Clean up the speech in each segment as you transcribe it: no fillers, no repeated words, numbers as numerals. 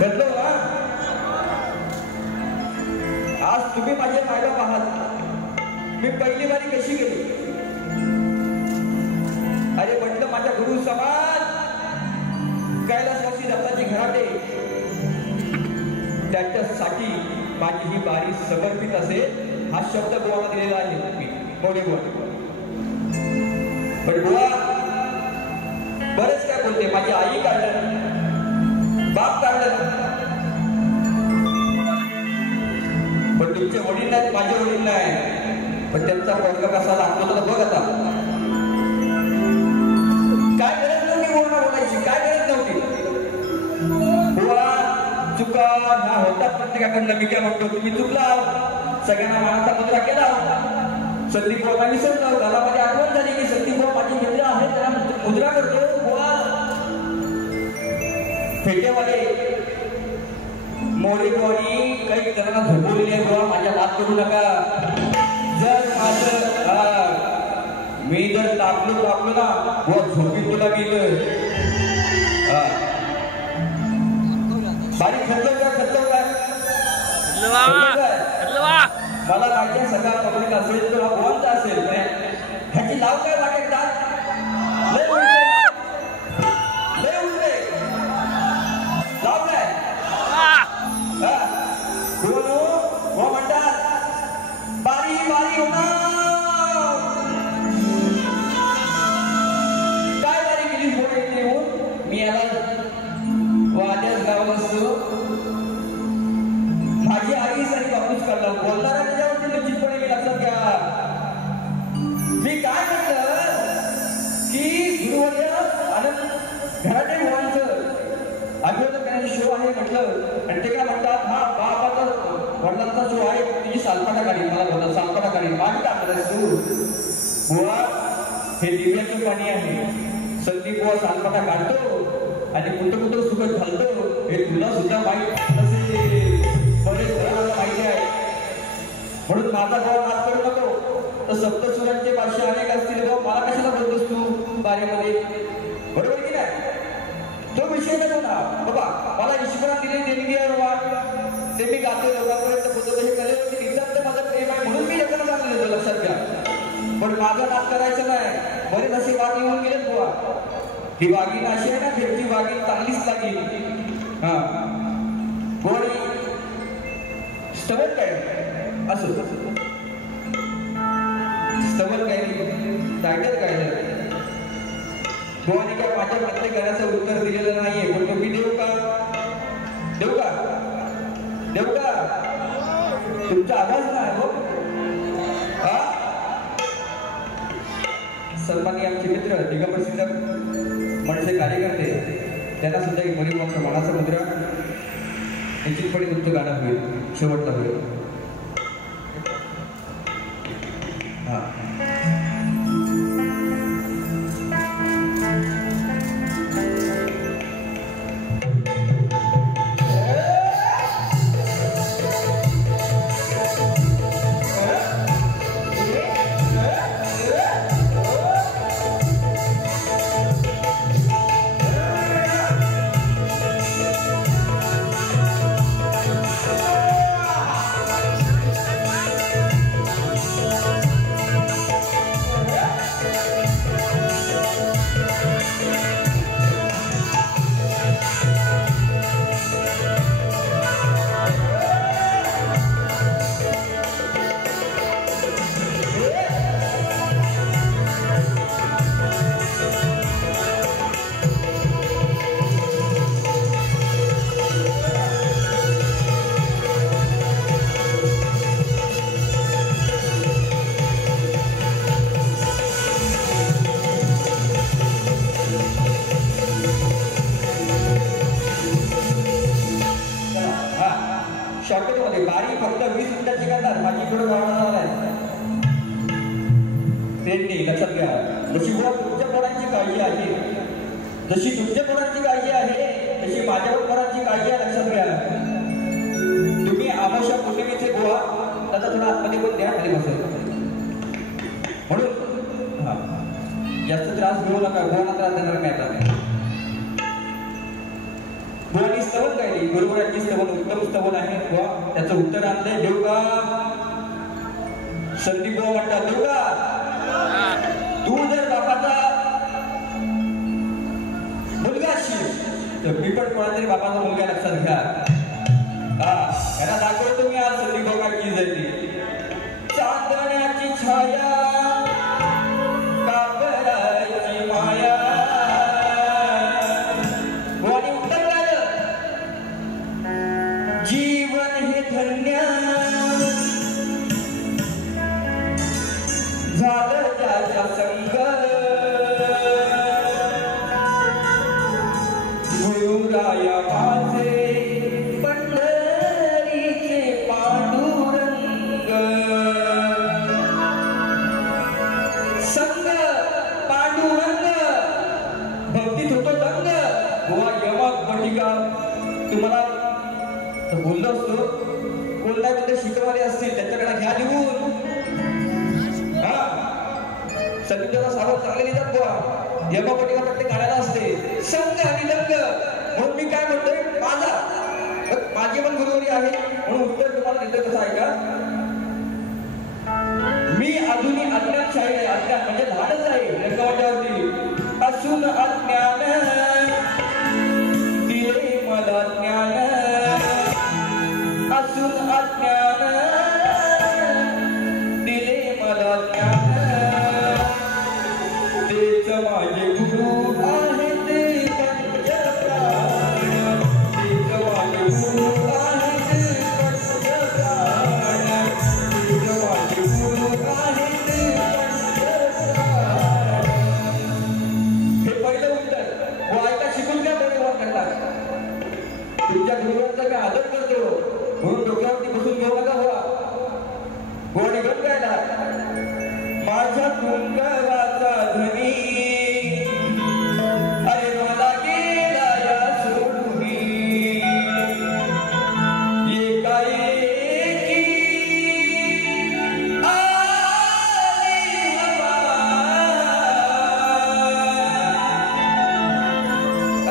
कळलं ना? आज तुम्ही माझे मायबाप आहात. मी पहिली वारी कशी गेली? अरे म्हटलं माझ्या गुरु समाज कैलासवासी दत्ताजी घराटे त्यांच्यासाठी माझी ही वारी समर्पित असेल हा शब्द बुवाला दिलेला आहे. मी मोठी बुवा पण बुवा बरेच काय बोलते. माझी आई काढलं, बाप काढलं, पण तुमचे वडील नाहीत, माझे वडील नाही. पण त्यांचा पोरगा कसा लागतो तर बघ आता. काय गरज नव्हती बोलणं बोलायची, काय गरज नव्हती. बुवा चुका ह्या होतात प्रत्येकाकडनं. मी काय म्हणतो तुम्ही चुकला, सगळ्यांना मानाचा मुद्रा केला. संदीप भाऊला विसरलो, घरामध्ये आठवण झाली की संदीप भाऊ माझे मित्र आहे, त्याला मुद्रा करतो. बुवा फेटेवाले मोरी मोरी काही जणांना झोपवलेले बुवा माझ्या बात करू नका. जर माझं मी जर तापलो ना बुवा झोपीत तुला मी बारीक खतलो काय मला माहिती आहे. सगळा पब्लिक असेल तर कोणत असेल ह्याची लाव काय वाटेल का? लय उलटे लाव काय हो म्हणतात बारी बारी होणार. काय बारी केली पुढे येऊन मी याला वाद्याच गावात असतो. माझी आई सारी कापूस काढला बोलणारा त्याच्यावरती निश्चितपणे मी लक्षात घ्या. मी काय म्हटलं की गुरुवर्य आनंद घराटे भावांचं अभिवादन करण्याचा शो आहे म्हटलं. आणि ते काय म्हणतात हा बापाचा वडिलांचा शो आहे, तुझी सालपाटा काढी. मला बोलतात सालपाटा काढी माझी टाकलं तू. बुवा हे दिव्याचं पाणी आहे. संदीप बुवा सालपाटा काढतो आणि कुठं सुखत घालतो हे तुला सुद्धा माहीत नसेल. बरेच जणांना माहिती आहे. म्हणून माझा भाव नाच करू नको. तर सप्तसुरांचे भाषे अनेक असतील भाऊ, मला कशाला बोलतोस तू बारेमध्ये? बरोबर की नाही? तो विषय नको ना बाबा. मला ईश्वराने दिलेली देणगी आहे बाबा, ते मी गातो लोकांपर्यंत बोलतो. हे कलेवरती नितांत माझं प्रेम आहे म्हणून मी लोकांना सांगलेलं होतं, लक्षात घ्या. पण माझं नाच करायचं नाही. बरेच असे वाघ येऊन गेलेत बुवा. ही वाघीण अशी आहे ना, फिरती वाघीण चांगलीच लागली. हा गोडी स्तवन काय असं स्तवन काय टायटल काय गोवाने काय माझ्या प्रत्येक घराचं उत्तर दिलेलं नाहीये. पण तुम्ही देऊ का तुमचा आवाज नाही हो. सन्माननीय आमचे मित्र दिगंबर सिंगर मनसे कार्यकर्ते त्यांना सुद्धा एक मनीमोक्ष मनाचा मुद्रा निश्चितपणे तुमचं गाणं होईल, शेवटला होईल. हा बारी फक्त 20 मिनिटाची करणार. माझी पुढे वाढणार आहे. त्यांनी लक्षात घ्या. जशी तुमच्या पोरांची काळजी आहे, जशी तुमच्या पोरांची काळजी आहे तशी माझ्या पोरांची काळजी आहे. लक्षात घ्या. तुम्ही आवश्यक पौर्णिमेचे गोवा त्याचा थोडा आतमध्ये पण द्या खाली बसेल. म्हणून जास्त त्रास घेऊ नका. गोवाना त्रास देणार काय आता गोवानी स्तवन गायली. गुरुवरांची स्तवन उत्तम स्तवन आहे बुवा. त्याचं उत्तर आणलंय. देऊ का? संदीप बुवा म्हणतात देऊ का? तू जर बापाचा मुलगा असशील तर मी पण कोणातरी बापाचा मुलगा लक्षात घ्या. यांना दाखवतो मी आज संदीप बुवा की जायची चांदण्याची छाया कापडाची माया. बुवानी उत्तर काय? जीवन हे धन्य झालं त्याच्या संग. गुरुराया माझे पंढरीचे पांडुरंग. संग पांडुरंग भक्तीत होतो दंग. बुवा यमक बटिका तुम्हाला बोललो असतो. कोणता कुठे शिकवाले असतील त्याच्याकडे घ्या लिहून. संगीताचा सारोप चांगले लिहितात बुवा. यमपटिका प्रत्येक गाण्याला असते. संग आणि दंग. म्हणून मी काय म्हणतोय माझी पण गुरुवारी आहे म्हणून उत्तर तुम्हाला देतो. कसं आहे का? मी अजूनही अज्ञानशाही आहे. अज्ञान म्हणजे धाडच आहे रंगवट्यावरती असून अज्ञान दिले मला ज्ञान. असून अज्ञान दिले मला ज्ञान. तेच माझे गुरु आहेत पंचप्राण. तेच माझे गुरु आहेत पंचप्राण. तेच माझे गुरु आहेत पंचप्राण. हे पहिलं उत्तर. वो ऐका शिकून काय बरोबर करतात. तुमच्या गुरुवांचा काय आदर करतो म्हणून डोक्यावरती बसून घेऊ नका बुवा. गोडी गण गायला माझ्या कुंकवाचा ध्वनी अरे मला गेला या सोडून. एकाएकी आली हवा.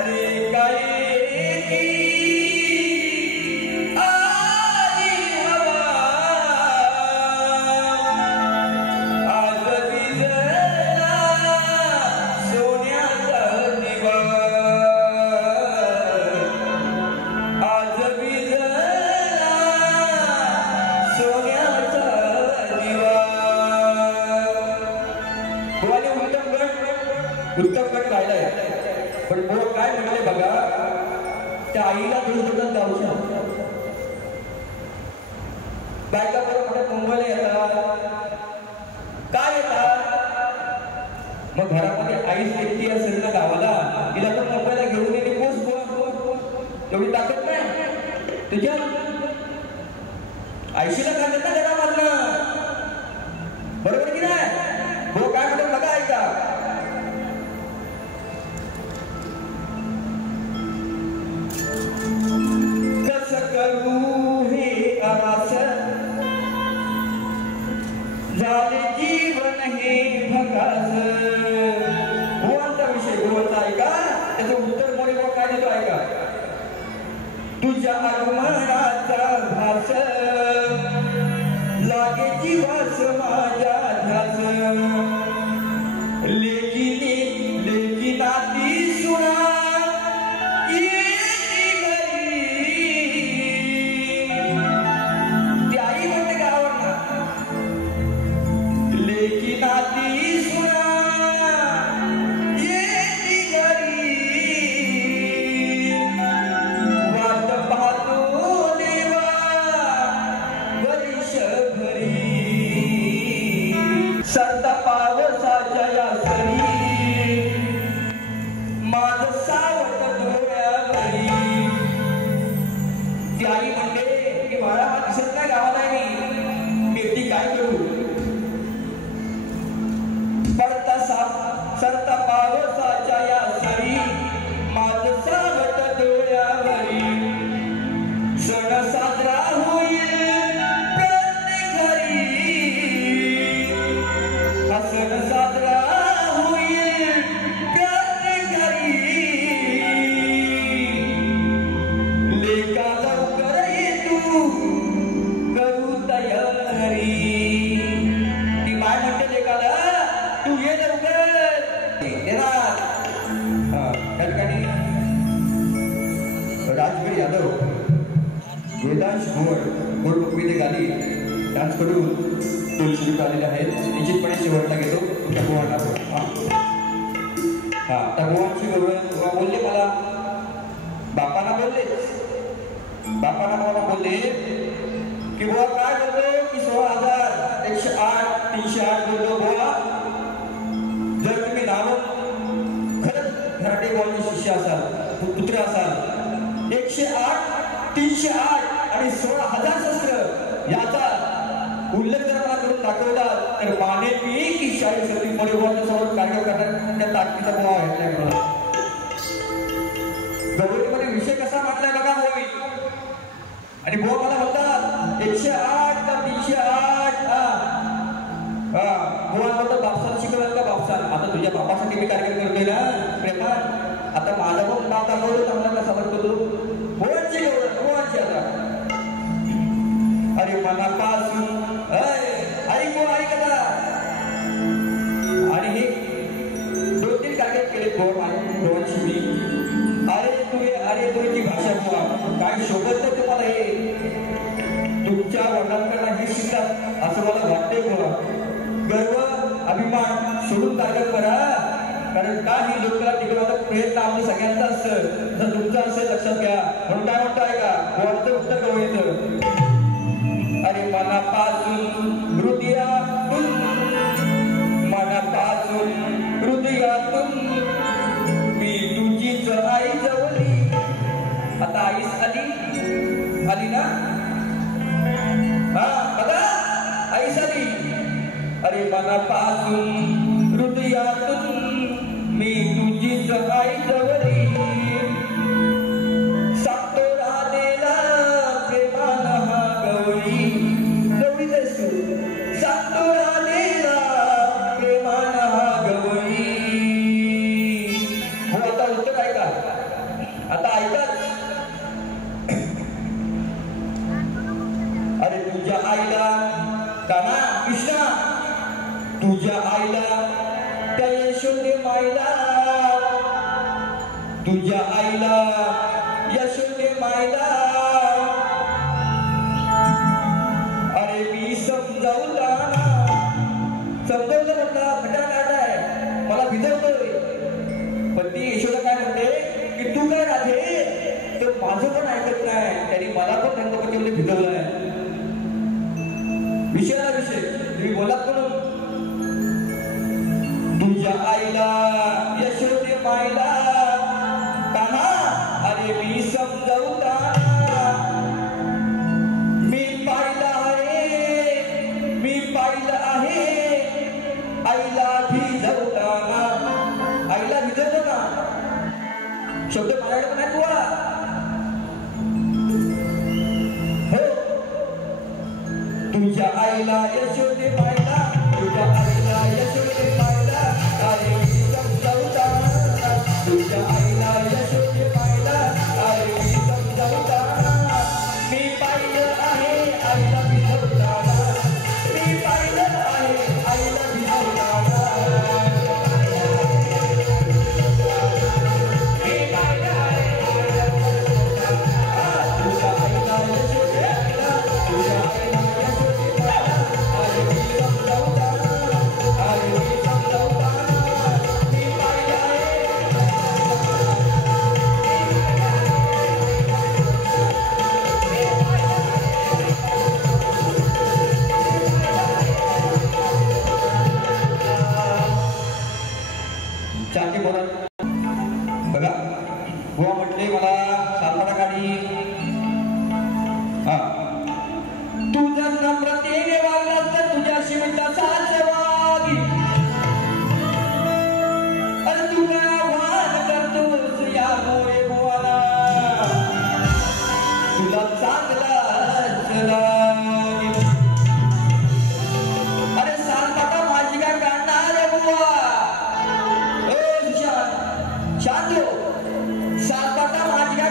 अरे एकाएकी उत्तम गण गायलाय. पण बोल काय म्हणले बघा. त्या आईला दोष देतात गावच्या. बायका बरोबर मुंबईला येतात. काय येतात? मग घरामध्ये आईच एकटी असेल ना गावाला. तिला तर मुंबईला घेऊन गेली पोच. एवढी ताकद नाही तुझ्या. आईशीला काढतात ना घरामधनं. बरोबर की नाही? हो काय म्हणतो बघा. ऐका करू हे आस झाले जीवन हे भगास. गुरुवांचा विषय गुरुवांचा ऐका. त्याचं उत्तर मोरे काय देतो ऐका. तुझ्या आगमनाचा भास लागे जीवास माझ्या ध्यास. लेकिनी लेकी नाती सुना भरी महावीर यादव, वेदांश भोर, गोरमुखविदे गाली यांच्याकडून 200 रुपये आलेले आहेत. निश्चितपणे शेवटला घेतो त्या बुवांना. हा त्या बुवांची बुवा बोलले मला, बापांना मला बोलले की बुवा काय बोललो की 16,108 308 बोललो बुवा. जर तुम्ही नावं खरंच घराटे बुवांचे शिष्य असाल, पुत्र असाल, 108 308 आणि 16,000 शस्त्र याचा उल्लेख जर मला करून दाखवला तर मानेल मी की शाहीर सती परिवाराच्या समोर कार्य करण्याच्या ताकदीचा बुवा आहे. गवळीमध्ये विषय कसा मांडलाय बघा होईल. आणि बुवा मला म्हणतात 108 का 308. बुवा म्हणतात बापसाला शिकवलं का बापसाला. आता तुझ्या बापासाठी मी कार्यक्रम करतोय ना प्रेमात. आता माझा पण नाव दाखवलं चांगला कसा करतो बुवांची आता. अरे मनापासून ऐक आता. आणि हे 2-3 कार्यक्रम केले बुवांशी मी. अरे तुझी भाषा बुवा काय शोभत नाही तुम्हाला. हे तुमच्या वडिलांकडनं हे शिकतात असं मला वाटतंय बुवा. गर्व अभिमान सोडून कार्यक्रम करा. कारण का ही लोक तिकडे प्रयत्न आपलं सगळ्यांचा असतं, जर तुमचं असेल लक्षात घ्या. म्हणून काय म्हणताय का बुवाचं उत्तर करू येतं. अरे मनापासून हृदयातून मी तुझीच आई जवळी. आता आईच आली ना. हा बघा आईच आली. अरे मनापासून हृदयातून मी तुझीच आई जवळी. सांगतो राधेला प्रेमानं हा गवळी. सांगतो राधेला प्रेमानं हा गवळी. हो आता उत्तर ऐका. आता ऐका. अरे तुझ्या आईला काना कृष्णा, तुझ्या आईला त्या यशोदे मायला, तुझ्या आईला यशोदे मायला. अरे मी समजावलं म्हटलं खड्डा काढाय मला भिजवतोय. पण ती यशोदा काय म्हणते की तू काय राधे तर माझं पण ऐकत नाही. त्यांनी मला पण रंगपतीमध्ये भिजवलंय. विषयाला विषय तुम्ही बोलात म्हणून. तुझ्या आईला यशोदे मायला कान्हा. अरे मी समजावताना मी पाहिलं आहे आईला भिजवताना. आईला भिजवतो ना शब्द मराठी पण आहे बुवा. हो तुझ्या आईला यशोदे मायला, तुझ्या आईला यशोदे मायला. अरे मी समजावताना तुझ्या आईला यशोदे मायला. अरे मी समजावताना मी पाहिलं आहे आईला भिजवताना. मी पाहिलं आहे आईला भिजवताना. मी पाहिलं आहे तुझ्या आईला यशोदे मायला, तुझ्या आईला यशोदे मायला. अरे मी समजावताना, अरे मी समजावताना मी पाहिलं आहे. चाकी बोला बघा. बुवा म्हटले मला सालपाडा गाडी. हा तुझं नम्रतेने वागलास तर तुझ्याशी मी तसाच वागी. अरे तू काय आव्हान करतोस यामुळे बुवाला तुला चांगलाच लागेल. अरे सालपाडा माझी काय काढणार आहे बुवा. शांत हो. सालपाटा माझी काय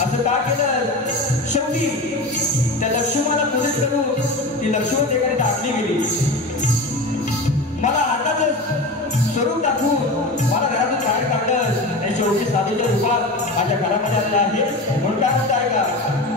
असं का केलं? शेवटी त्या लक्ष्मणाला पूजित करून ती लक्ष्मण ठिकाणी टाकली गेली. मला हाताचं स्वरूप दाखवून मला घरातून बाहेर काढलं आणि शेवटी साधूच्या रूपात माझ्या घरामध्ये आलेला आहे. म्हणून काय म्हणताय का?